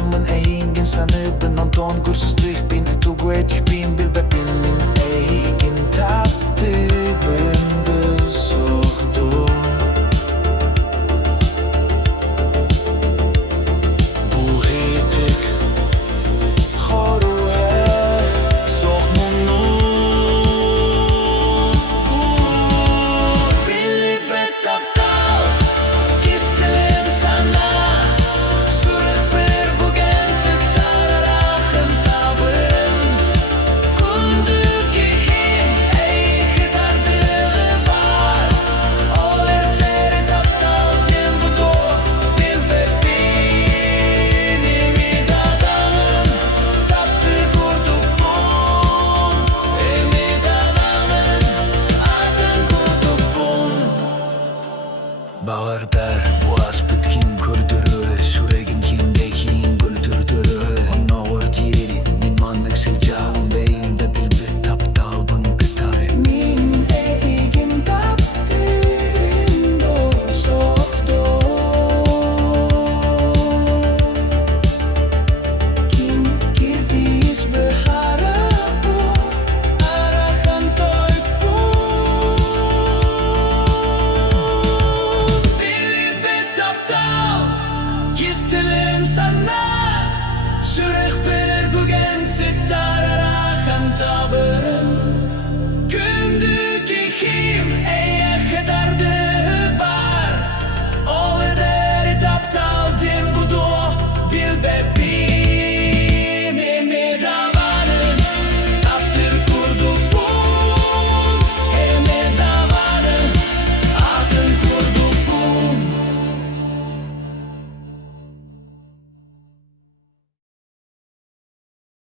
men ingen sanne någon ton kursus dich bin du gut ich bin bin min egen tappte bin besucht du bu hetek khoruhe soh munu billi betaptal gistelim sana sürüp bir bugün sitararahım tabın kunduki him ey hitardığı var oler deri taptal tembudo bilbe binimi dadağım taptır kurdupun emi dadağın adın kurdupun Bağırda boğaz bitkin kürdürü Süregin kimdekin güldürdürü Ona or diyeri min manlık silcağım beyimde bilbit taptal bın gitarı Min egen taptırın dosokto Kim girdiyiz behara bu Arahan toykun Billi betaptal gistelim sana Sürek bir bugün sitararahan tabırın